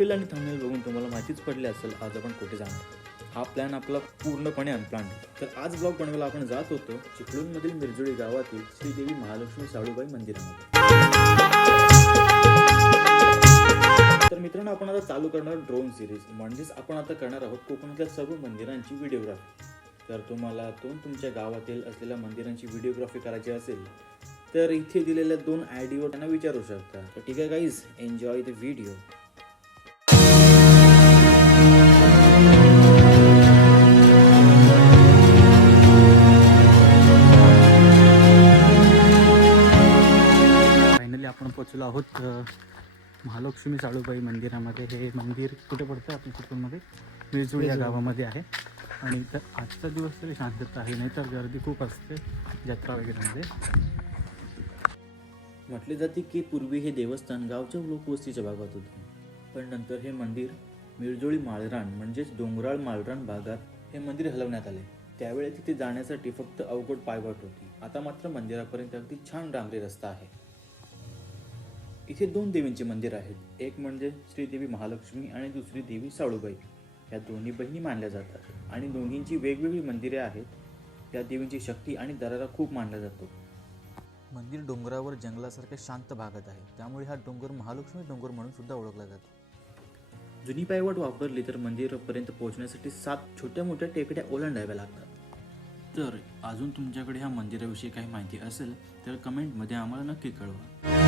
बघून तुम्हाला माहितीच पडली असेल आज आपण कुठे जाणार हा प्लॅन आपला पूर्णपणे अनप्लॅन तर आज ब्लॉग बनवायला आपण जात होतो चिपळूणमधील मिरजुळी गावातील श्रीदेवी महालक्ष्मी साळूबाई मंदिरामध्ये. तर मित्रांनो आपण आता चालू करणार ड्रोन सिरीज म्हणजेच आपण आता करणार आहोत कोकणातल्या सर्व मंदिरांची व्हिडिओग्राफी तर तुम्हाला दोन तुमच्या गावातील असलेल्या मंदिरांची व्हिडिओग्राफी करायची असेल तर इथे दिलेल्या दोन आय डीवर त्यांना विचारू शकता. तर ठीक आहे गाईज एन्जॉय द व्हिडिओ पोचलो आहोत महालक्ष्मी साळूबाई मंदिरामध्ये. हे मंदिर कुठे पडतं आपल्या चिपळूणमध्ये? मिरजुळ या गावामध्ये आहे. आणि इथं आजचा दिवस तरी शांतता आहे नाही तर गर्दी खूप असते जत्रा वगैरेमध्ये म्हटले जाते की पूर्वी हे देवस्थान गावच्या लोकवस्तीच्या भागात होते. पण नंतर हे मंदिर मिरजोळी माळरान म्हणजेच डोंगराळ माळरान भागात हे मंदिर हलवण्यात आले. त्यावेळी तिथे जाण्यासाठी फक्त अवघड पायवाट होती. आता मात्र मंदिरापर्यंत अगदी छान डांबरी रस्ता आहे. इथे दोन देवींचे मंदिर आहेत. एक म्हणजे श्रीदेवी महालक्ष्मी आणि दुसरी देवी साळूबाई. या दोन्ही बहिणी मानल्या जातात आणि दोन्हींची वेगवेगळी मंदिरे आहेत. या देवींची शक्ती आणि दरारा खूप मानला जातो. मंदिर डोंगरावर जंगलासारख्या शांत भागात आहे. त्यामुळे हा डोंगर महालक्ष्मी डोंगर म्हणून सुद्धा ओळखला जातो. जुनी पायवाट वापरली तर मंदिरापर्यंत पोहोचण्यासाठी सात छोट्या मोठ्या टेकड्या ओलांडाव्या लागतात. तर अजून तुमच्याकडे ह्या मंदिराविषयी काही माहिती असेल तर कमेंटमध्ये आम्हाला नक्की कळवा.